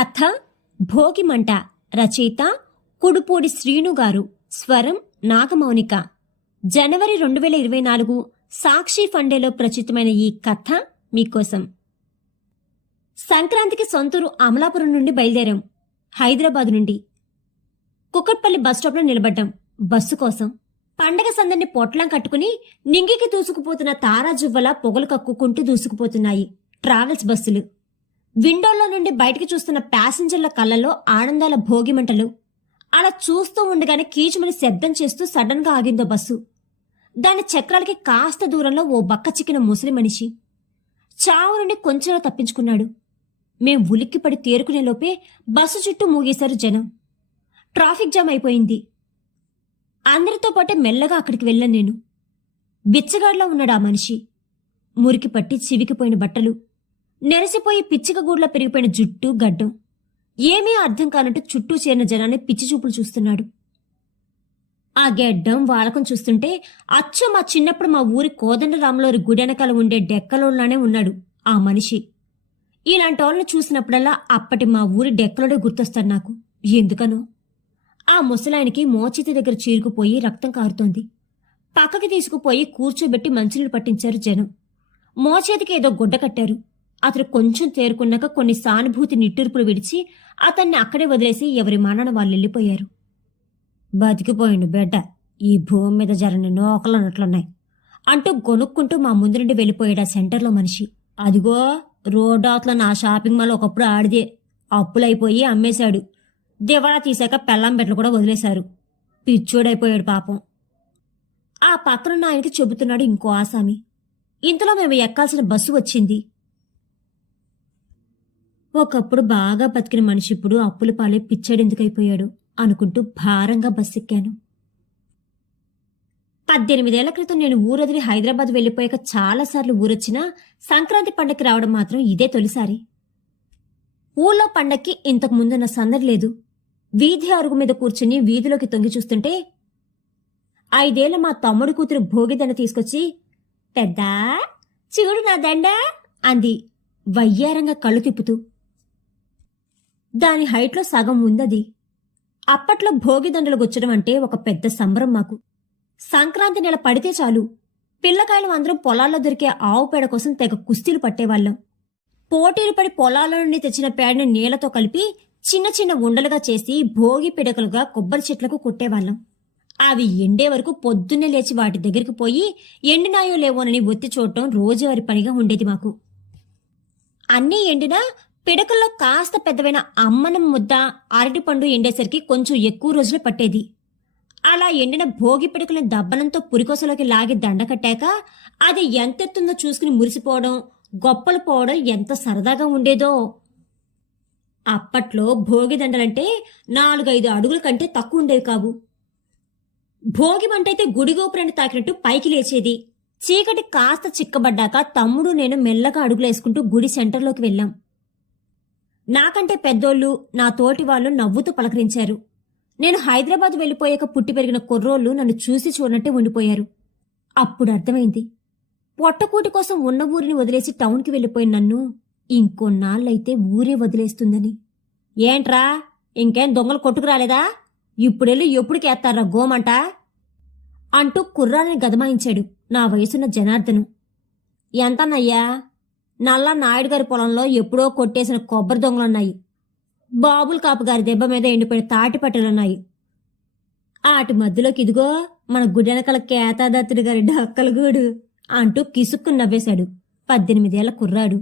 కథ భోగిమంట. రచయిత కుడుపూడి శ్రీను గారు. స్వరం నాగమౌనిక. జనవరి 2024 సాక్షి ఫండేలో ప్రచురితమైన ఈ కథ మీకోసం. సంక్రాంతికి సొంతూరు అమలాపురం నుండి బయలుదేరాం. హైదరాబాదు నుండి కుకట్పల్లి బస్టాప్లో నిలబడ్డాం బస్సు కోసం. పండగ సందడిని పొట్లం కట్టుకుని నింగికి దూసుకుపోతున్న తారాజువ్వలా పొగలు కక్కుకుంటూ దూసుకుపోతున్నాయి ట్రావెల్స్ బస్సులు. విండోల్లో నుండి బయటికి చూస్తున్న ప్యాసింజర్ల కళ్ళల్లో ఆనందాల భోగిమంటలు. అలా చూస్తూ ఉండగానే కీచుమని శబ్దం చేస్తూ సడన్ గా ఆగిందో బస్సు. దాని చక్రాలకి కాస్త దూరంలో ఓ బక్క చిక్కిన ముసలి మనిషి చావు నుండి కొంచెంలో తప్పించుకున్నాడు. మేం ఉలిక్కిపడి తేరుకునే లోపే బస్సు చుట్టూ మూగేశారు జనం. ట్రాఫిక్ జామ్ అయిపోయింది. అందరితో పాటే మెల్లగా అక్కడికి వెళ్ళాను నేను. బిచ్చగాడిలో ఉన్నాడు ఆ మనిషి. మురికి పట్టి చివికిపోయిన బట్టలు, నెరసిపోయి పిచ్చికగూడ్లా పెరిగిపోయిన జుట్టు గడ్డం. ఏమీ అర్థం కానట్టు చుట్టూ చేరిన జనాన్ని పిచ్చి చూపులు చూస్తున్నాడు. ఆ గెడ్డం వాలకం చూస్తుంటే అచ్చ మా చిన్నప్పుడు మా ఊరి కోదండరాములోరి గుడి వెనకాల ఉండే డెక్కలోలానే ఉన్నాడు ఆ మనిషి. ఇలాంటి వాళ్ళని చూసినప్పుడల్లా అప్పటి మా ఊరి డెక్కలోడే గుర్తొస్తాడు నాకు. ఎందుకనో ఆ ముసలాయనికి మోచేతి దగ్గర చీరుకుపోయి రక్తం కారుతోంది. పక్కకి తీసుకుపోయి కూర్చోబెట్టి మంచినీళ్ళు పట్టించారు జనం. మోచేతికి ఏదో గుడ్డ కట్టారు. అతను కొంచెం తేరుకున్నాక కొన్ని సానుభూతి నిట్టూర్పులు విడిచి అతన్ని అక్కడే వదిలేసి ఎవరి మానాన వాళ్ళు వెళ్ళిపోయారు. బతికిపోయిండు బిడ్డ, ఈ భూమి మీద జరని నోకలన్నట్లున్నాయి అంటూ గొనుక్కుంటూ మా ముందు నుండి వెళ్ళిపోయాడు ఆ సెంటర్లో మనిషి. అదిగో రోడ్డాతలో నా షాపింగ్ మాల్ ఒకప్పుడు ఆడిదే. అప్పులైపోయి అమ్మేశాడు. దివాళా తీశాక పెళ్ళాం బెట్టలు కూడా వదిలేశారు. పిచ్చోడైపోయాడు పాపం. ఆ పక్కనున్న ఆయనకి చెబుతున్నాడు ఇంకో ఆసామి. ఇంతలో మేము ఎక్కాల్సిన బస్సు వచ్చింది. ఒకప్పుడు బాగా బతికిన మనిషి ఇప్పుడు అప్పుల పాలే పిచ్చాడెందుకైపోయాడు అనుకుంటూ భారంగా బస్సెక్కాను. 18 ఏళ్ల క్రితం నేను ఊరొదిలి హైదరాబాద్ వెళ్లిపోయాక చాలాసార్లు ఊరొచ్చినా సంక్రాంతి పండక్కి రావడం మాత్రం ఇదే తొలిసారి. ఊళ్ళో పండక్కి ఇంతకు ముందున్న సందడి లేదు. వీధి అరుగు మీద కూర్చుని వీధిలోకి తొంగి చూస్తుంటే 5 ఏళ్ల మా తమ్ముడి కూతురు భోగిదండ తీసుకొచ్చి పెద్దా చూడు నా దండ అంది వయ్యారంగా కళ్ళు తిప్పుతూ. దాని హైట్లో సగం ఉందది. అప్పట్లో భోగిదండలు గుచ్చడం అంటే ఒక పెద్ద సంబరం మాకు. సంక్రాంతి నెల పడితే చాలు పిల్లకాయలు అందరం పొలాల్లో దొరికే ఆవు పేడ కోసం తెగ కుస్తీలు పట్టేవాళ్లం. పోటీలు పడి పొలాల నుండి తెచ్చిన పేడని నీళ్లతో కలిపి చిన్న చిన్న ఉండలుగా చేసి భోగి పిడకలుగా కొబ్బరి చెట్లకు కొట్టేవాళ్లం. అవి ఎండే వరకు పొద్దున్నే లేచి వాటి దగ్గరికి పోయి ఎండినాయో లేవోనని ఒత్తి చూడటం రోజువారి పనిగా ఉండేది మాకు. అన్నీ ఎండినా పిడకల్లో కాస్త పెద్దవైన అమ్మనం ముద్ద, అరటిపండు ఎండేసరికి కొంచెం ఎక్కువ రోజులు పట్టేది. అలా ఎండిన భోగి పిడకలను దబ్బనంతో పురికోసలోకి లాగి దండ కట్టాక అది ఎంతెత్తుందో చూసుకుని మురిసిపోవడం, గొప్పలు పోవడం ఎంత సరదాగా ఉండేదో. అప్పట్లో భోగి దండలంటే 4-5 అడుగుల కంటే తక్కువ ఉండేవి కావు. భోగి మంటైతే గుడిగోపురాన్ని తాకినట్టు పైకి లేచేది. చీకటి కాస్త చిక్కబడ్డాక తమ్ముడు నేను మెల్లగా అడుగులేసుకుంటూ గుడి సెంటర్లోకి వెళ్ళాం. నాకంటే పెద్దోళ్ళు, నా తోటి వాళ్ళు నవ్వుతూ పలకరించారు. నేను హైదరాబాద్ వెళ్ళిపోయాక పుట్టి పెరిగిన కుర్రోళ్ళు నన్ను చూసి చూడనట్టే ఉండిపోయారు. అప్పుడు అర్థమైంది, పొట్టకూటి కోసం ఉన్న ఊరిని వదిలేసి టౌన్కి వెళ్ళిపోయిన నన్ను ఇంకొన్నాళ్ళైతే ఊరే వదిలేస్తుందని. ఏంట్రా ఇంకేం దొంగలు కొట్టుకురాలేదా? ఇప్పుడెళ్ళి ఎప్పుడుకేస్తారా గోమంట అంటూ కుర్రాలని గదమాయించాడు నా వయసున్న జనార్దను. ఎంతన్నయ్యా? నల్లా నాయుడు గారి పొలంలో ఎప్పుడో కొట్టేసిన కొబ్బరి దొంగలున్నాయి. బాబుల్ కాపు గారి దెబ్బ మీద ఎండిపోయిన తాటిపట్టెలున్నాయి. ఆటి మధ్యలోకి ఇదిగో మన గుడెనకల కేతాదత్తుడి గారి డక్కలగూడు అంటూ కిసుక్కుని నవ్వేశాడు 18 ఏళ్ల కుర్రాడు.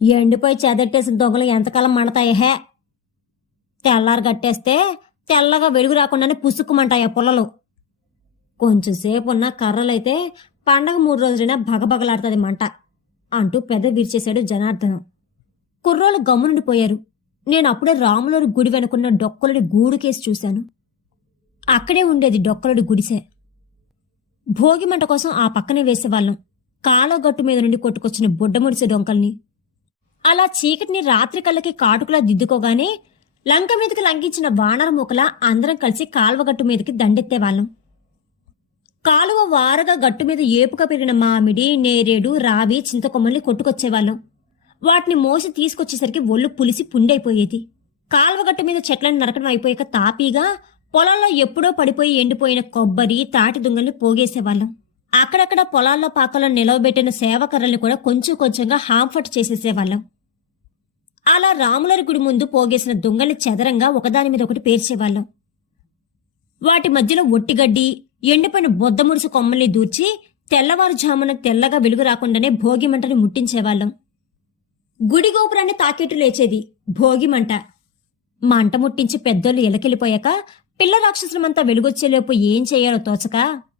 ఎండిపోయి చెదట్టేసిన దొంగలు ఎంతకాలం మండతాయి హే? తెల్లారు గట్టేస్తే తెల్లగా వెలుగు రాకుండానే పుసుక్కుమంటాయా పొలలో. కొంచెంసేపు ఉన్న కర్రలైతే పండగ 3 రోజులైనా భగభగలాడుతుంది మంట అంటూ పెద్ద విరిచేశాడు జనార్దనం. కుర్రోలు గమ్మునుండిపోయారు. నేను అప్పుడే రాములోని గుడి వెనుకున్న డొక్కలుడి గూడు కేసి చూశాను. అక్కడే ఉండేది డొక్కలుడి గుడిసే. భోగిమంట కోసం ఆ పక్కనే వేసేవాళ్ళం కాలగట్టు మీద నుండి కొట్టుకొచ్చిన బుడ్డముడిసే డొంకల్ని. అలా చీకటిని రాత్రి కళ్ళకి కాటుకులా దిద్దుకోగానే లంక మీదకి లంకించిన వానర మూకలా అందరం కలిసి కాల్వగట్టు మీదకి దండెత్తేవాళ్ళం. కాలువ వారగా గట్టు మీద ఏపుగా పెరిగిన మామిడి, నేరేడు, రావి, చింతకొమ్మల్ని కొట్టుకొచ్చేవాళ్ళం. వాటిని మోసి తీసుకొచ్చేసరికి ఒళ్ళు పులిసి పుండైపోయేది. కాల్వగట్టు మీద చెట్లను నరకడం అయిపోయాక తాపీగా పొలాల్లో ఎప్పుడో పడిపోయి ఎండిపోయిన కొబ్బరి తాటి దుంగల్ని పోగేసేవాళ్ళం. అక్కడక్కడ పొలాల్లో పాకల్లో నిలవబెట్టిన సేవకర్రల్ని కూడా కొంచెం కొంచెంగా హాంఫట్ చేసేసేవాళ్ళం. అలా రాములరి గుడి ముందు పోగేసిన దుంగల్ని చెదరంగా ఒకదాని మీద ఒకటి పేర్చేవాళ్ళం. వాటి మధ్యలో ఒట్టిగడ్డి, ఎండిపోయిన బొద్దమురుసు కొమ్మల్ని దూర్చి తెల్లవారుజామున తెల్లగా వెలుగు రాకుండానే భోగిమంటని ముట్టించేవాళ్ళం. గుడి గోపురాన్ని తాకేట్టు లేచేది భోగిమంట. మంట ముట్టించి పెద్దోళ్ళు ఎలకెళ్ళిపోయాక పిల్ల రాక్షసులమంతా వెలుగొచ్చేలోపు ఏం చేయాలో తోచక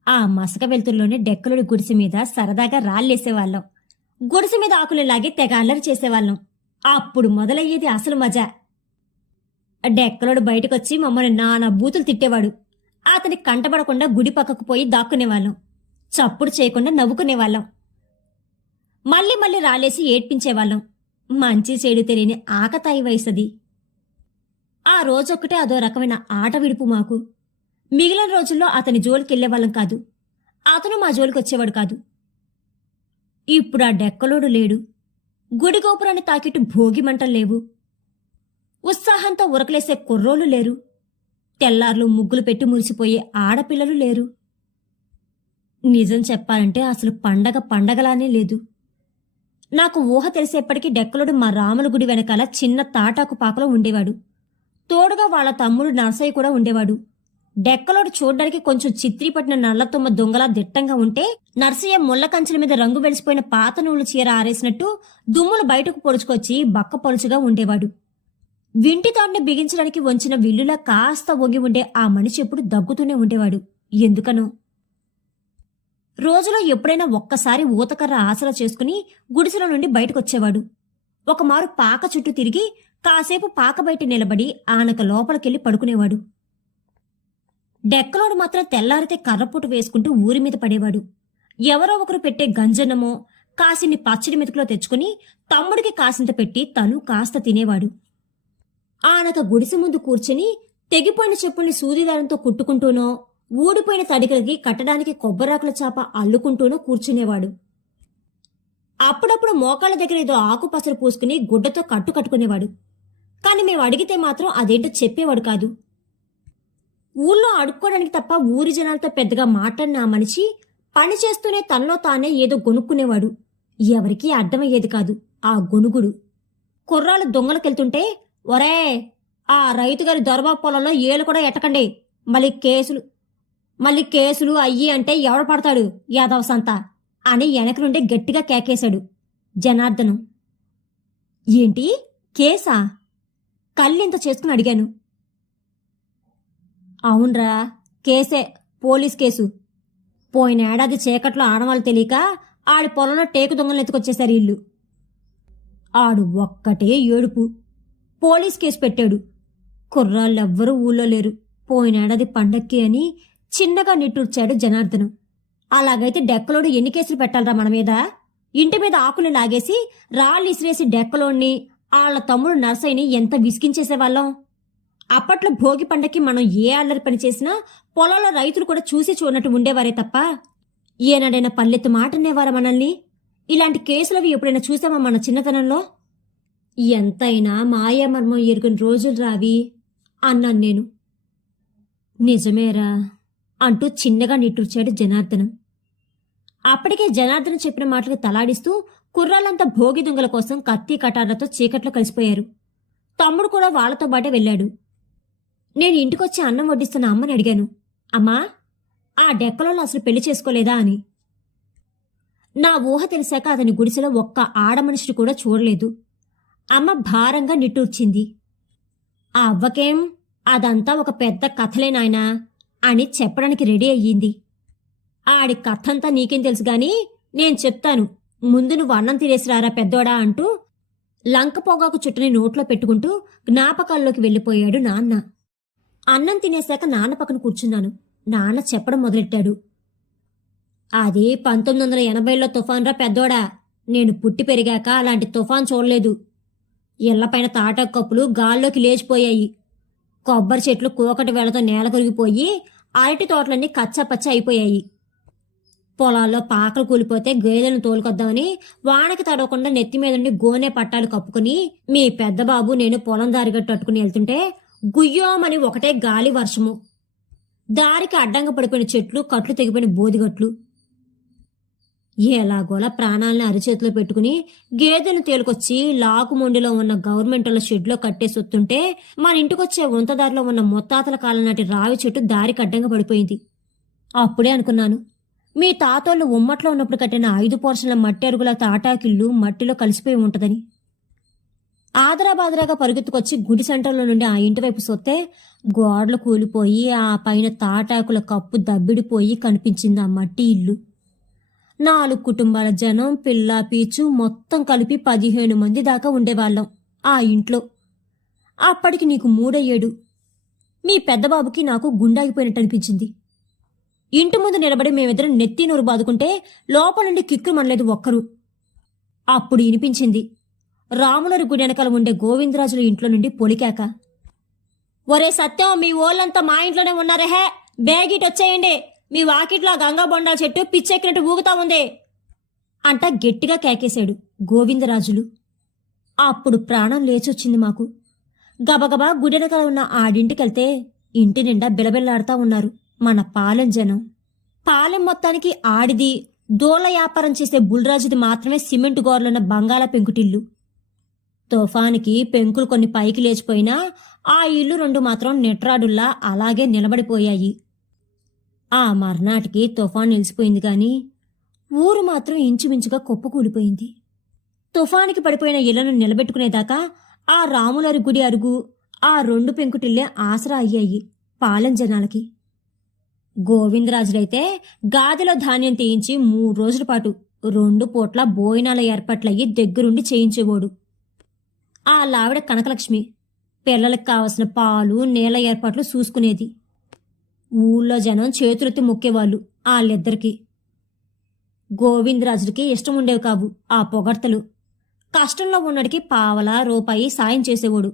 ఆ మసక వెలుతుల్లోనే డెక్కలుడి గుడిసె మీద సరదాగా రాళ్ళేసేవాళ్ళం. గుడిసె మీద ఆకులు లాగి తెగ అల్లరి చేసేవాళ్ళం. అప్పుడు మొదలయ్యేది అసలు మజా. డెక్కలోడు బయటకొచ్చి మమ్మల్ని నానా బూతులు తిట్టేవాడు. అతని కంటపడకుండా గుడి పక్కకు పోయి దాక్కునేవాళ్ళం. చప్పుడు చేయకుండా నవ్వుకునేవాళ్ళం. మళ్ళీ మళ్ళీ రాలేసి ఏడ్పించేవాళ్ళం. మంచి చెడు తెలియని ఆకతాయి వయసది. ఆ రోజొక్కటే అదో రకమైన ఆట విడుపు మాకు. మిగిలిన రోజుల్లో అతని జోలికెళ్లేవాళ్ళం కాదు. అతను మా జోలికొచ్చేవాడు కాదు. ఇప్పుడు ఆ డెక్కలోడు లేడు. గుడి గోపురాన్ని తాకిట్టు భోగిమంటలు లేవు. ఉత్సాహంతో ఉరకలేసే కుర్రోలు లేరు. తెల్లార్లు ముగ్గులు పెట్టి మురిసిపోయే ఆడపిల్లలు లేరు. నిజం చెప్పాలంటే అసలు పండగలానే లేదు. నాకు ఊహ తెలిసేప్పటికీ డెక్కలోడు మా రాముల గుడి వెనకాల చిన్న తాటాకు పాకలో ఉండేవాడు. తోడుగా వాళ్ళ తమ్ముడు నరసయ్య కూడా ఉండేవాడు. డెక్కలోడు చూడ్డానికి కొంచెం చిత్రీపట్టిన నల్లతొమ్మ దొంగలా దిట్టంగా ఉంటే, నరసయ్య ముళ్ళ కంచెల మీద రంగు వెలిసిపోయిన పాత నూలు చీర ఆరేసినట్టు దుమ్ములు బయటకు పొడుచుకొచ్చి బక్క పొలుచుగా ఉండేవాడు. వింటి తాడిని బిగించడానికి వంచిన విల్లులా కాస్త వంగి ఉండే ఆ మనిషి ఎప్పుడు దగ్గుతూనే ఉండేవాడు. ఎందుకనో. రోజులో ఎప్పుడైనా ఒక్కసారి ఊతకర్ర ఆసరా చేసుకుని గుడిసెల నుండి బయటకొచ్చేవాడు. ఒకమారు పాక చుట్టూ తిరిగి కాసేపు పాక బయట నిలబడి ఆనక లోపలికెళ్లి పడుకునేవాడు. డెక్కలోడు మాత్రం తెల్లారితే కర్రపూట వేసుకుంటూ ఊరి మీద పడేవాడు. ఎవరో ఒకరు పెట్టే గంజన్నమో కాసిన్ని పచ్చడి మెతుకులో తెచ్చుకుని తమ్ముడికి కాసింత పెట్టి తను కాస్త తినేవాడు. ఆనక గుడిసె ముందు కూర్చుని తెగిపోయిన చెప్పుల్ని సూదిదారంతో కుట్టుకుంటూనో, ఊడిపోయిన తడికలకి కట్టడానికి కొబ్బరాకుల చాప అల్లుకుంటూనో కూర్చునేవాడు. అప్పుడప్పుడు మోకాళ్ళ దగ్గర ఏదో ఆకుపసరు పూసుకుని గుడ్డతో కట్టుకునేవాడు. కాని మేము అడిగితే మాత్రం అదేంటో చెప్పేవాడు కాదు. ఊళ్ళో అడుక్కోవడానికి తప్ప ఊరి జనాలతో పెద్దగా మాట్లాడిన ఆ మనిషి పని చేస్తూనే తనలో తానే ఏదో గొనుక్కునేవాడు. ఎవరికీ అర్థమయ్యేది కాదు ఆ గొనుగుడు. కుర్రాళ్ళు దొంగలకెళ్తుంటే, ఒరే ఆ రైతుగారి దొరబాబు పొలంలో ఏలు కూడా ఎట్టకండి, మళ్ళీ కేసులు అయ్యి అంటే ఎవడు పడతాడు యాదవ సంత అని వెనక నుండి గట్టిగా కేకేశాడు జనార్దనం. ఏంటి కేసా? కళ్ళింత చేసుకుని అడిగాను. అవునరా, కేసే, పోలీస్ కేసు. పోయిన ఏడాది చీకట్లో ఆడవాళ్ళు తెలియక ఆడి పొలంలో టేకు దొంగలు ఎత్తుకొచ్చేశారు ఇల్లు. ఆడు ఒక్కటే ఏడుపు. పోలీస్ కేసు పెట్టాడు. కుర్రాళ్ళెవ్వరూ ఊళ్ళో లేరు. పోయినేడాది పండక్కి అని చిన్నగా నిట్టూర్చాడు జనార్దనం. అలాగైతే డెక్కలోడు ఎన్ని కేసులు పెట్టాలరా మన మీద? ఇంటి మీద ఆకులు లాగేసి రాళ్ళు ఇసిరేసి డెక్కలోడిని, ఆళ్ల తమ్ముడు నర్సయ్యని ఎంత విసిగించేసేవాళ్ళం. అప్పట్లో భోగి పండక్కి మనం ఏ అల్లరి పని చేసినా పొలాల్లో రైతులు కూడా చూసి చూడనట్టు ఉండేవారే తప్ప ఏనాడైనా పల్లెత్తు మాటనేవారా మనల్ని? ఇలాంటి కేసులవి ఎప్పుడైనా చూసామా మన చిన్నతనంలో? ఎంతైనా మాయామర్మం ఎరుగని రోజులు రావి అన్నాను నేను. నిజమేరా అంటూ చిన్నగా నిట్టూర్చాడు జనార్దనం. అప్పటికే జనార్దనం చెప్పిన మాటలకు తలాడిస్తూ కుర్రాళ్ళంతా భోగి దొంగల కోసం కత్తి కటార్లతో చీకట్లో కలిసిపోయారు. తమ్ముడు కూడా వాళ్లతో బాటే వెళ్ళాడు. నేను ఇంటికొచ్చి అన్నం వడ్డిస్తున్న అమ్మని అడిగాను, అమ్మా ఆ డెక్కలలో అసలు పెళ్లి చేసుకోలేదా అని. నా ఊహ తెలిసాక అతని గుడిసెలో ఒక్క ఆడమనిషిని కూడా చూడలేదు. అమ్మ భారంగా నిట్టూర్చింది. ఆ అవ్వకేం, అదంతా ఒక పెద్ద కథలే నాయనా అని చెప్పడానికి రెడీ అయ్యింది. ఆడి కథంతా నీకేం తెలుసు గాని నేను చెప్తాను, ముందు నువ్వు అన్నం తినేసిరారా పెద్దోడా అంటూ లంక పొగాకు చుట్టని నోట్లో పెట్టుకుంటూ జ్ఞాపకాల్లోకి వెళ్ళిపోయాడు నాన్న. అన్నం తినేశాక నాన్న పక్కన కూర్చున్నాను. నాన్న చెప్పడం మొదలెట్టాడు. అది 1980లో తుఫాన్రా పెద్దోడా. నేను పుట్టి పెరిగాక అలాంటి తుఫాన్ చూడలేదు. ఇళ్లపైన తాటాకు కప్పులు గాల్లోకి లేచిపోయాయి. కొబ్బరి చెట్లు కూకటి వేళతో నేల కొరిగిపోయి అరటి తోటలన్నీ కచ్చాపచ్చ అయిపోయాయి. పొలాల్లో పాకలు కూలిపోతే గేదెలను తోలుకొద్దామని వానకి తడవకుండా నెత్తి మీద నుండి గోనె పట్టాలు కప్పుకుని మీ పెద్ద బాబు నేను పొలం దారిగట్టు అట్టుకుని వెళ్తుంటే గుయ్యోమని ఒకటే గాలి వర్షము. దారికి అడ్డంగా పడిపోయిన చెట్లు, కట్లు తెగిపోయిన బోదిగట్లు. ఎలాగోలా ప్రాణాలను అరిచేతిలో పెట్టుకుని గేదెను తేలుకొచ్చి లాకుమొండిలో ఉన్న గవర్నమెంట్ల షెడ్లో కట్టేసొత్తుంటే మన ఇంటికొచ్చే వంతదారిలో ఉన్న మొత్తాతల కాలం నాటి రావి చెట్టు దారికి అడ్డంగా పడిపోయింది. అప్పుడే అనుకున్నాను, మీ తాతోళ్ళు ఉమ్మట్లో ఉన్నప్పుడు కట్టిన 5 పోర్షన్ల మట్టి అరుగుల తాటాకిళ్ళు మట్టిలో కలిసిపోయి ఉంటదని. ఆదరాబాదరాగా పరుగెత్తుకొచ్చి గుడి సెంటర్లో నుండి ఆ ఇంటి వైపు సొత్తే గోడలు కూలిపోయి ఆ పైన తాటాకుల కప్పు దబ్బిడిపోయి కనిపించింది ఆ మట్టి ఇల్లు. 4 కుటుంబాల జనం, పిల్ల పీచు మొత్తం కలిపి 15 మంది దాకా ఉండేవాళ్ళం ఆ ఇంట్లో. అప్పటికి నీకు 3 ఏడు. మీ పెద్దబాబుకి నాకు గుండాగిపోయినట్టు అనిపించింది. ఇంటి ముందు నిలబడి మేమిద్దరం నెత్తి నోరు బాదుకుంటే లోపల నుండి కిక్కు మనలేదు ఒక్కరు. అప్పుడు వినిపించింది రాములరి గుడి వెనకాల ఉండే గోవిందరాజుల ఇంట్లో నుండి పొలికాక. ఒరే సత్యం, మీ ఓళ్ళంతా మా ఇంట్లోనే ఉన్నారే, బేగిట్ వచ్చేయండి, మీ వాకిట్లో గంగా బొండా చెట్టు పిచ్చెక్కినట్టు ఊగుతా ఉంది అంట గట్టిగా కేకేశాడు గోవిందరాజులు. అప్పుడు ప్రాణం లేచొచ్చింది మాకు. గబగబా గుడెనకల ఉన్న ఆడింటికెళ్తే ఇంటి నిండా బిలబిల్లాడుతా ఉన్నారు మన పాలెం జనం. పాలెం మొత్తానికి ఆడిది, దోళ్ల వ్యాపారం చేసే బుల్రాజుది మాత్రమే సిమెంట్ గోర్లున్న బంగాళ పెంకుటిల్లు. తుఫానికి పెంకులు కొన్ని పైకి లేచిపోయినా ఆ ఇల్లు 2 మాత్రం నెట్రాడుల్లా అలాగే నిలబడిపోయాయి. ఆ మర్నాటికి తుఫాన్ నిలిచిపోయింది గాని ఊరు మాత్రం ఇంచుమించుగా కుప్పకూలిపోయింది. తుఫానికి పడిపోయిన ఇళ్లను నిలబెట్టుకునేదాకా ఆ రాములరి గుడి అరుగు, ఆ 2 పెంకుటిల్లే ఆసరా అయ్యాయి పాలెం జనాలకి. గోవిందరాజులైతే గాదిలో ధాన్యం తీయించి 3 రోజుల పాటు 2 పూట్ల భోజనాల ఏర్పాట్లయ్యి దగ్గరుండి చేయించేవాడు. ఆ లావిడ కనకలక్ష్మి పిల్లలకు కావలసిన పాలు, నీళ్ల ఏర్పాట్లు చూసుకునేది. ఊళ్ళో జనం చేతులెత్తి మొక్కేవాళ్ళు వాళ్ళిద్దరికీ. గోవిందరాజులకి ఇష్టం ఉండేవి కావు ఆ పొగడ్తలు. కష్టంలో ఉన్నడికి పావలా రూపాయి సాయం చేసేవాడు.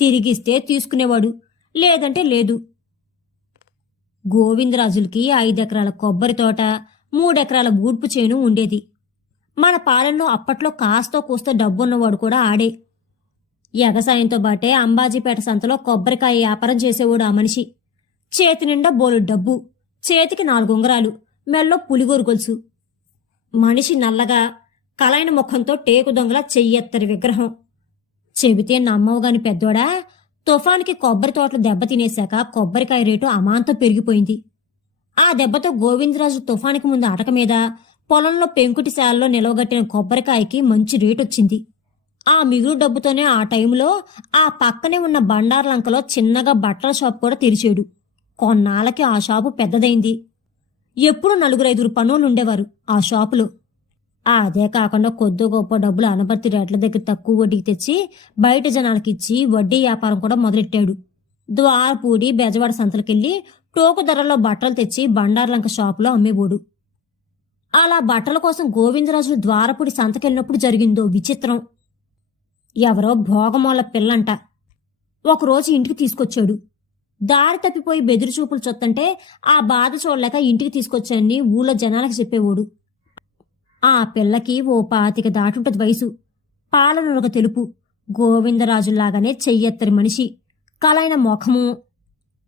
తిరిగిస్తే తీసుకునేవాడు, లేదంటే లేదు. గోవిందరాజులకి 5 ఎకరాల కొబ్బరి తోట, 3 ఎకరాల ఊడ్పు చేను ఉండేది. మన పాలెంలో అప్పట్లో కాస్తో కూస్తో డబ్బున్నవాడు కూడా ఆడే. ఎగసాయంతో బాటే అంబాజీపేట సంతలో కొబ్బరికాయ వ్యాపారం చేసేవాడు ఆ మనిషి. చేతి నిండా బోలు డబ్బు, చేతికి 4 ఉంగరాలు, మెల్లో పులిగోరు గొలుసు. మనిషి నల్లగా కలైన ముఖంతో టేకు దొంగల చెయ్యెత్తరి విగ్రహం. చెబితే నమ్మవుగాని పెద్దోడా, తుఫానికి కొబ్బరి తోటలు దెబ్బతినేశాక కొబ్బరికాయ రేటు అమాంతం పెరిగిపోయింది. ఆ దెబ్బతో గోవిందరాజు తుఫానికి ముందు అటక మీద పొలంలో పెంకుటి శాలలో నిలవగట్టిన కొబ్బరికాయకి మంచి రేటొచ్చింది. ఆ మిగులు డబ్బుతోనే ఆ టైంలో ఆ పక్కనే ఉన్న బండార్లంకలో చిన్నగా బట్టల షాప్ కూడా తెరిచాడు. కొన్నాళ్ళకి ఆ షాపు పెద్దదైంది. ఎప్పుడు 4-5 పనులుండేవారు ఆ షాపులో. అదే కాకుండా కొద్దో గొప్ప డబ్బులు అనపర్తి రేట్ల దగ్గర తక్కువ వడ్డీకి తెచ్చి బయట జనాలకిచ్చి వడ్డీ వ్యాపారం కూడా మొదలెట్టాడు. ద్వారపూడి, బెజవాడ సంతలకెళ్ళి టోకు ధరల్లో బట్టలు తెచ్చి బండార్లంక షాపులో అమ్మేబోడు. అలా బట్టల కోసం గోవిందరాజులు ద్వారపూడి సంతకెళ్ళినప్పుడు జరిగిందో విచిత్రం. ఎవరో భోగమోళ్ళ పిల్లంట ఒకరోజు ఇంటికి తీసుకొచ్చాడు. దారి తప్పిపోయి బెదిరిచూపులు చొత్తంటే ఆ బాధ చూడలేక ఇంటికి తీసుకొచ్చానని ఊళ్ళో జనాలకు చెప్పేవాడు. ఆ పిల్లకి ఓ 25 దాటుంటది వయసు. పాలనొరగ తెలుపు, గోవిందరాజుల్లాగానే చెయ్యెత్తరి మనిషి, కలైన ముఖము.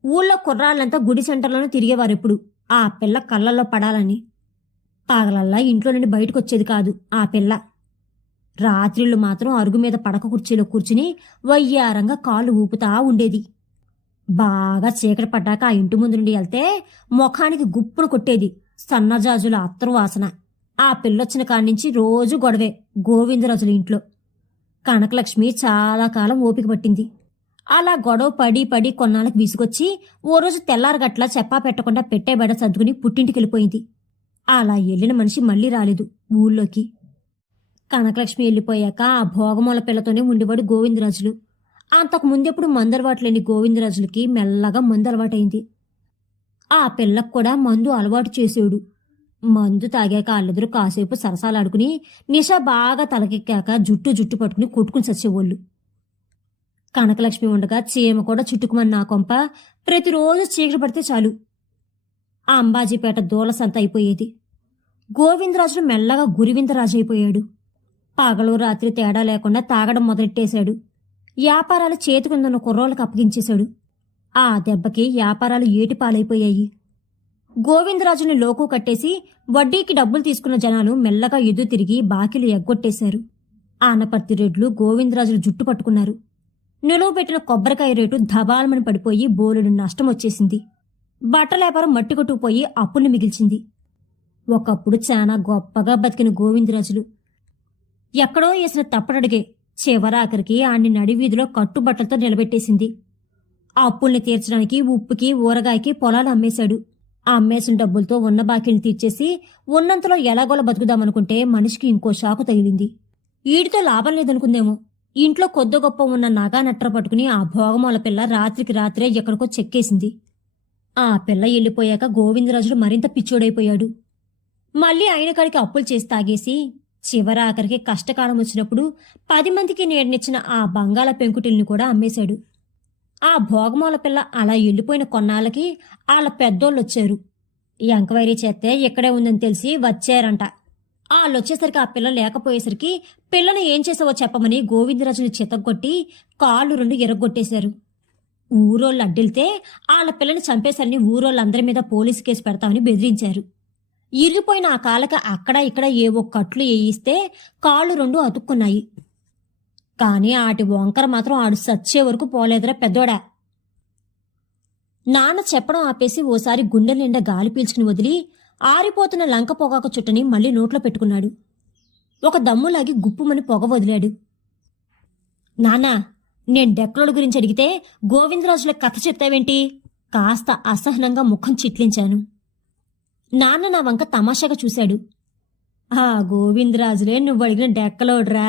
ఊళ్ళో కుర్రాళ్ళంతా గుడి సెంటర్లోనూ తిరిగేవారెప్పుడు ఆ పిల్ల కళ్ళల్లో పడాలని. పగలల్లా ఇంట్లో నుండి బయటకొచ్చేది కాదు ఆ పిల్ల. రాత్రిళ్ళు మాత్రం అరుగు మీద పడక కుర్చీలో కూర్చుని వయ్యారంగా కాళ్ళు ఊపుతా ఉండేది. బాగా చీకటి పడ్డాక ఆ ఇంటి ముందు నుండి వెళ్తే ముఖానికి గుప్పును కొట్టేది సన్నజాజుల అత్తరు వాసన. ఆ పిల్లొచ్చిన కాడ్నుంచి రోజు గొడవే గోవిందరాజుల ఇంట్లో. కనకలక్ష్మి చాలా కాలం ఓపిక పట్టింది. అలా గొడవ పడి పడి కొన్నాళ్ళకి విసుగొచ్చి ఓ రోజు తెల్లారగట్లా చెప్పా పెట్టకుండా పెట్టే బెడ సర్దుకుని పుట్టింటికి వెళ్ళిపోయింది. అలా వెళ్ళిన మనిషి మళ్ళీ రాలేదు ఊళ్ళోకి. కనకలక్ష్మి వెళ్ళిపోయాక ఆ భోగమూల పిల్లతోనే ఉండేవాడు గోవిందరాజులు. అంతకు ముందెప్పుడు మందు అలవాటు లేని గోవిందరాజులకి మెల్లగా మందు అలవాటైంది. ఆ పిల్లకు కూడా మందు అలవాటు చేసేడు. మందు తాగాక వాళ్ళిద్దరూ కాసేపు సరసాలాడుకుని నిషా బాగా తలకెక్కాక జుట్టు పట్టుకుని కొట్టుకుని చచ్చేవాళ్ళు. కనకలక్ష్మి ఉండగా చీమ కూడా చుట్టుకుమని నా కొంప ప్రతిరోజు చీకటి పడితే చాలు ఆ అంబాజీపేట దూల సంత అయిపోయేది. గోవిందరాజులు మెల్లగా గురివిందరాజు అయిపోయాడు. పగలు రాత్రి తేడా లేకుండా తాగడం మొదలెట్టేశాడు. వ్యాపారాలు చేతికుందన్న కుర్రోళ్ళకు అప్పగించేశాడు. ఆ దెబ్బకి వ్యాపారాలు ఏటిపాలైపోయాయి. గోవిందరాజుని లోకు కట్టేసి వడ్డీకి డబ్బులు తీసుకున్న జనాలు మెల్లగా ఎదురు తిరిగి బాకీలు ఎగ్గొట్టేశారు. ఆనపర్తి రెడ్లు గోవిందరాజులు జుట్టు పట్టుకున్నారు. నిలువ పెట్టిన కొబ్బరికాయ రేటు ధబాలమని పడిపోయి బోలెడు నష్టం వచ్చేసింది. బట్టల వ్యాపారం మట్టి కొట్టుకుపోయి అప్పుల్ని మిగిల్చింది. ఒకప్పుడు చాలా గొప్పగా బతికిన గోవిందరాజులు ఎక్కడో వేసిన తప్పటడిగే చివరాఖరికి ఆన్ని నడివీధిలో కట్టుబట్టలతో నిలబెట్టేసింది. అప్పుల్ని తీర్చడానికి ఉప్పుకి ఊరగాయకి పొలాలు అమ్మేశాడు. అమ్మేసిన డబ్బులతో ఉన్న బాకీని తీర్చేసి ఉన్నంతలో ఎలాగోలా బతుకుదామనుకుంటే మనిషికి ఇంకో షాకు తగిలింది. ఈడితో లాభం లేదనుకుందేమో. ఇంట్లో కొద్ది గొప్ప ఉన్న నాగా నట్ర పట్టుకుని ఆ భోగమాల పిల్ల రాత్రికి రాత్రే ఎక్కడికో చెక్కేసింది. ఆ పిల్ల వెళ్ళిపోయాక గోవిందరాజులు మరింత పిచ్చోడైపోయాడు. మళ్ళీ అయిన కాడికి అప్పులు చేసి తాగేసి చివరాఖరికి కష్టకాలం వచ్చినప్పుడు 10 మందికి నేడనిచ్చిన ఆ బంగాళ పెంకుటిల్ని కూడా అమ్మేశాడు. ఆ భోగమాల పిల్ల అలా వెళ్ళిపోయిన కొన్నాళ్ళకి వాళ్ళ పెద్దోళ్ళొచ్చారు. ఎంక్వైరీ చేస్తే ఇక్కడే ఉందని తెలిసి వచ్చారంట. వాళ్ళొచ్చేసరికి ఆ పిల్ల లేకపోయేసరికి పిల్లను ఏం చేసావో చెప్పమని గోవిందరాజుని చితగొట్టి కాళ్ళు 2 ఎరగొట్టేశారు. ఊరోళ్ళు అడ్డిల్తే వాళ్ళ పిల్లని చంపేశారని ఊరోళ్ళందరి మీద పోలీసు కేసు పెడతామని బెదిరించారు. ఇరిగిపోయిన ఆ కాళ్ళకి అక్కడ ఇక్కడ ఏవో కట్లు వేయిస్తే కాళ్ళు 2 అతుక్కున్నాయి. కాని ఆటి వంకర మాత్రం ఆడు సచ్చే వరకు పోలేదురా పెద్దోడా. నాన్న చెప్పడం ఆపేసి ఓసారి గుండె నిండా గాలి పీల్చుకుని వదిలి ఆరిపోతున్న లంక పొగాకు చుట్టని మళ్ళీ నోట్లో పెట్టుకున్నాడు. ఒక దమ్ములాగి గుప్పుమని పొగ వదిలాడు. నాన్నా, నేను డెక్కలోడు గురించి అడిగితే గోవిందరాజుల కథ చెప్తావేంటి? కాస్త అసహనంగా ముఖం చిట్లించాను. నాన్న నా వంక తమాషాగా చూశాడు. ఆ గోవిందరాజులే నువ్వు అడిగిన డెక్కలోడ్రా.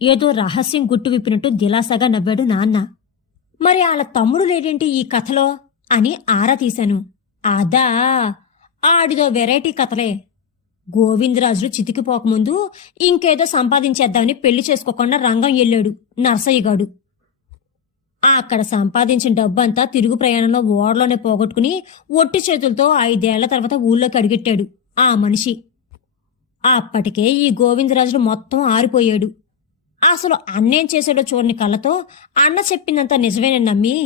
ఏదో రహస్యం గుట్టు విప్పినట్టు దిలాసాగా నవ్వాడు నాన్న. మరి వాళ్ళ తమ్ముడు లేడేంటి ఈ కథలో అని ఆరా తీశాను. అదా, ఆడిదో వెరైటీ కథలే. గోవిందరాజులు చితికిపోకముందు ఇంకేదో సంపాదించేద్దామని పెళ్లి చేసుకోకుండా రంగం వెళ్ళాడు నర్సయ్యగాడు. అక్కడ సంపాదించిన డబ్బంతా తిరుగు ప్రయాణంలో ఓడలోనే పోగొట్టుకుని ఒట్టి చేతులతో 5 ఏళ్ల తర్వాత ఊళ్ళోకి అడిగెట్టాడు ఆ మనిషి. అప్పటికే ఈ గోవిందరాజులు మొత్తం ఆరిపోయాడు. అసలు అన్నేం చేశాడో చూడని కళ్ళతో అన్న చెప్పిందంతా నిజమేనని నమ్మి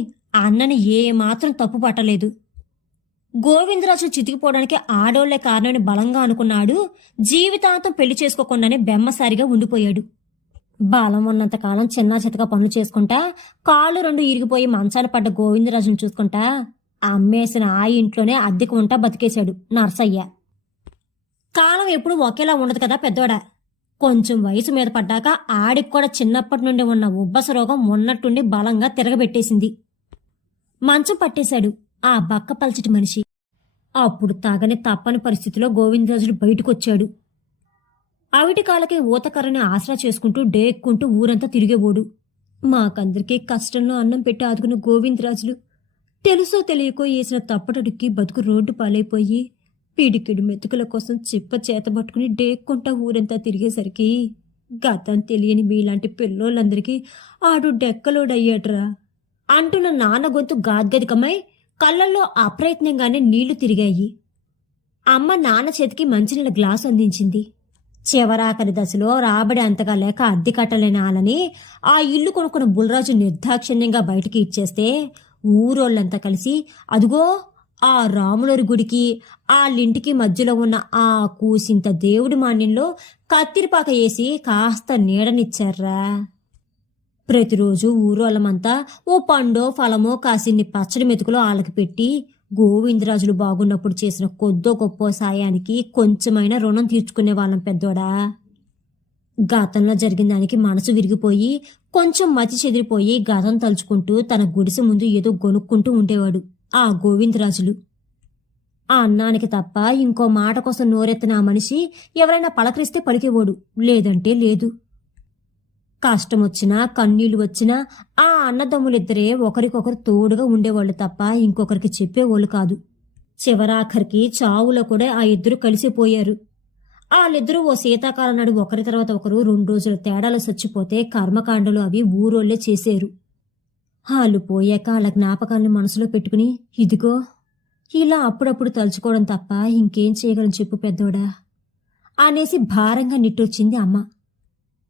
అన్నని ఏమాత్రం తప్పు పట్టలేదు. గోవిందరాజు చితికిపోవడానికి ఆడోళ్లే కారణమని బలంగా అనుకున్నాడు. జీవితాంతం పెళ్లి చేసుకోకుండానే బెమ్మసారిగా ఉండిపోయాడు. బలం ఉన్నంతకాలం చిన్నా చితక పనులు చేసుకుంటా కాళ్ళు 2 ఇరిగిపోయి మంచాన పడ్డ గోవిందరాజును చూసుకుంటా అమ్మేసిన ఆ ఇంట్లోనే అద్దెకు ఉంటా బతికేశాడు నర్సయ్య. కాలం ఎప్పుడు ఒకేలా ఉండదు కదా పెద్దోడా. కొంచెం వయసు మీద పడ్డాక ఆడికి కూడా చిన్నప్పటి నుండి ఉన్న ఉబ్బస రోగం ఉన్నట్టుండి బలంగా తిరగబెట్టేసింది. మంచం పట్టేశాడు ఆ బక్కపల్చటి మనిషి. అప్పుడు తాగని తప్పని పరిస్థితిలో గోవిందరాజులు బయటకొచ్చాడు. అవిటి కాలకే ఊతకర్రని ఆసరా చేసుకుంటూ డేక్కుంటూ ఊరంతా తిరిగేవాడు. మాకందరికీ కష్టంలో అన్నం పెట్టి ఆదుకున్న గోవిందరాజులు తెలుసో తెలియకో వేసిన తప్పటడుక్కి బతుకు రోడ్డు పాలైపోయి పిడికిడు మెతుకుల కోసం చిప్ప చేతబట్టుకుని డేక్కుంటా ఊరంతా తిరిగేసరికి గతం తెలియని మీలాంటి పిల్లోళ్ళందరికీ ఆడు డెక్కలోడయ్యాడ్రా అంటున్న నాన్న గొంతు గాద్గదికమై కళ్ళల్లో అప్రయత్నంగానే నీళ్లు తిరిగాయి. అమ్మ నాన్న చేతికి మంచినీళ్ళ గ్లాసు అందించింది. చివరాఖరి దశలో రాబడి అంతగా లేక అద్దె కట్టలేని ఆలని ఆ ఇల్లు కొనుక్కున్న బుల్రాజు నిర్దాక్షిణ్యంగా బయటికి ఇచ్చేస్తే ఊరోళ్ళంతా కలిసి అదుగో ఆ రాములూరి గుడికి వాళ్ళింటికి మధ్యలో ఉన్న ఆ కూసింత దేవుడి మాన్యంలో కత్తిరిపాక వేసి కాస్త నీడనిచ్చారా. ప్రతిరోజు ఊరోళ్ళమంతా ఓ పండో ఫలమో కాసిన్ని పచ్చడి మెతుకులో వాళ్ళకి పెట్టి గోవిందరాజులు బాగున్నప్పుడు చేసిన కొద్దో గొప్ప సాయానికి కొంచెమైనా రుణం తీర్చుకునే వాళ్ళం పెద్దోడా. గతంలో జరిగిన దానికి మనసు విరిగిపోయి కొంచెం మతి చెదిరిపోయి గతం తలుచుకుంటూ తన గుడిసె ముందు ఏదో గొనుక్కుంటూ ఉండేవాడు ఆ గోవిందరాజులు. ఆ అన్నానికి తప్ప ఇంకో మాట కోసం నోరెత్తిన ఆ మనిషి ఎవరైనా పలకరిస్తే పలికేవాడు, లేదంటే లేదు. కష్టమొచ్చినా కన్నీళ్లు వచ్చినా ఆ అన్నదమ్ములిద్దరే ఒకరికొకరు తోడుగా ఉండేవాళ్లు తప్ప ఇంకొకరికి చెప్పేవాళ్ళు కాదు. చివరాఖరికి చావులో కూడా ఆ ఇద్దరు కలిసిపోయారు. వాళ్ళిద్దరూ ఓ శీతాకాలం నాడు ఒకరి తర్వాత ఒకరు 2 రోజుల తేడాలో చచ్చిపోతే కర్మకాండలు అవి ఊరోళ్లే చేశారు. వాళ్ళు పోయాక వాళ్ళ జ్ఞాపకాలను మనసులో పెట్టుకుని ఇదిగో ఇలా అప్పుడప్పుడు తలుచుకోవడం తప్ప ఇంకేం చేయగలను చెప్పు పెద్దోడా. అనేసి భారంగా నిట్టూర్చింది అమ్మ.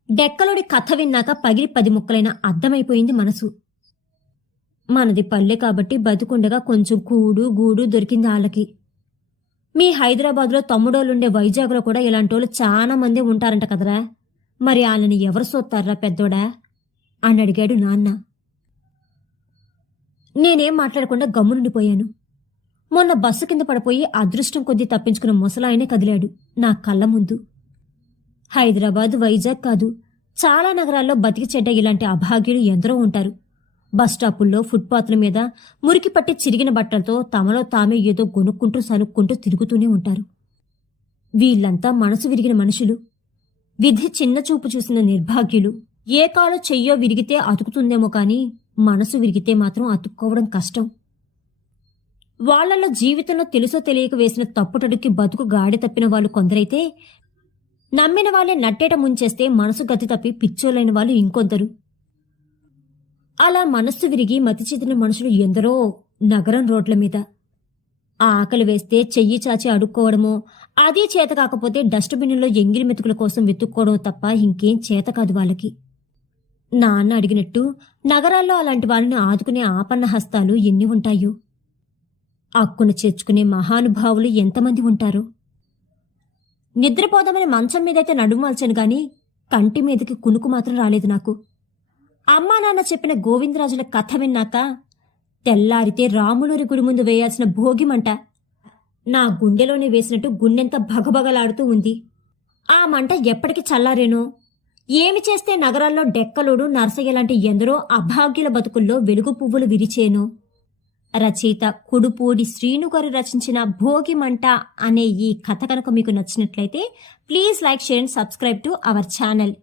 డెక్కలోడి కథ విన్నాక పగిలి 10 ముక్కలైన అర్థమైపోయింది మనసు. మనది పల్లె కాబట్టి బతుకుండగా కొంచెం కూడు గూడు దొరికింది వాళ్ళకి. మీ హైదరాబాద్లో తమ్ముడోళ్ళుండే వైజాగ్లో కూడా ఇలాంటోళ్ళు చాలా మంది ఉంటారంట కదరా, మరి వాళ్ళని ఎవరు సోత్తారా పెద్దోడా అని అడిగాడు నాన్న. నేనేం మాట్లాడకుండా గమ్మునుండిపోయాను. మొన్న బస్సు కింద పడిపోయి అదృష్టం కొద్దీ తప్పించుకున్న ముసలాయనే కదిలాడు నా కళ్ళ ముందు. హైదరాబాద్, వైజాగ్ కాదు, చాలా నగరాల్లో బతికి చెడ్డ ఇలాంటి అభాగ్యులు ఎందరో ఉంటారు. బస్టాపుల్లో, ఫుట్పాత్ల మీద మురికి పట్టి చిరిగిన బట్టలతో తమలో తామే ఏదో గొనుక్కుంటూ సనుక్కుంటూ తిరుగుతూనే ఉంటారు. వీళ్ళంతా మనసు విరిగిన మనుషులు, విధి చిన్న చూపు చూసిన నిర్భాగ్యులు. ఏ కాలో చెయ్యో విరిగితే అతుకుతుందేమో కాని మనసు విరిగితే మాత్రం అతుక్కోవడం కష్టం. వాళ్లలో జీవితంలో తెలుసో తెలియక వేసిన తప్పుటడుక్కి బతుకు గాడి తప్పిన వాళ్ళు కొందరైతే, నమ్మిన వాళ్ళే నట్టేట ముంచేస్తే మనసు గతి తప్పి పిచ్చోలైన వాళ్ళు ఇంకొందరు. అలా మనస్సు విరిగి మతి చెదిన మనుషులు ఎందరో నగరం రోడ్ల మీద. ఆకలి వేస్తే చెయ్యి చాచి అడుక్కోవడమో, అదీ చేత కాకపోతే డస్ట్బిన్లో ఎంగిలి మెతుకుల కోసం వెతుక్కోవడం తప్ప ఇంకేం చేత కాదు వాళ్ళకి. నాన్న అడిగినట్టు నగరాల్లో అలాంటి వాళ్ళని ఆదుకునే ఆపన్న హస్తాలు ఎన్ని ఉంటాయో, అక్కున చేర్చుకునే మహానుభావులు ఎంతమంది ఉంటారో. నిద్రపోదామని మంచం మీదైతే నడుమాల్చాను గాని కంటి మీదకి కునుకు మాత్రం రాలేదు నాకు. అమ్మా నాన్న చెప్పిన గోవిందరాజుల కథ విన్నాక తెల్లారితే రాములూరి గుడి ముందు వేయాల్సిన భోగిమంట నా గుండెలోనే వేసినట్టు గుండెంత భగభగలాడుతూ ఉంది. ఆ మంట ఎప్పటికి చల్లారేనో, ఏమి చేస్తే నగరాల్లో డెక్కలోడు, నరసయ్య లాంటి ఎందరో అభాగ్యుల బతుకుల్లో వెలుగు పువ్వులు విరిచేనో. రచయిత కుడుపూడి శ్రీను గారు రచించిన భోగిమంట అనే ఈ కథ కనుక మీకు నచ్చినట్లయితే please like, share and subscribe to our channel.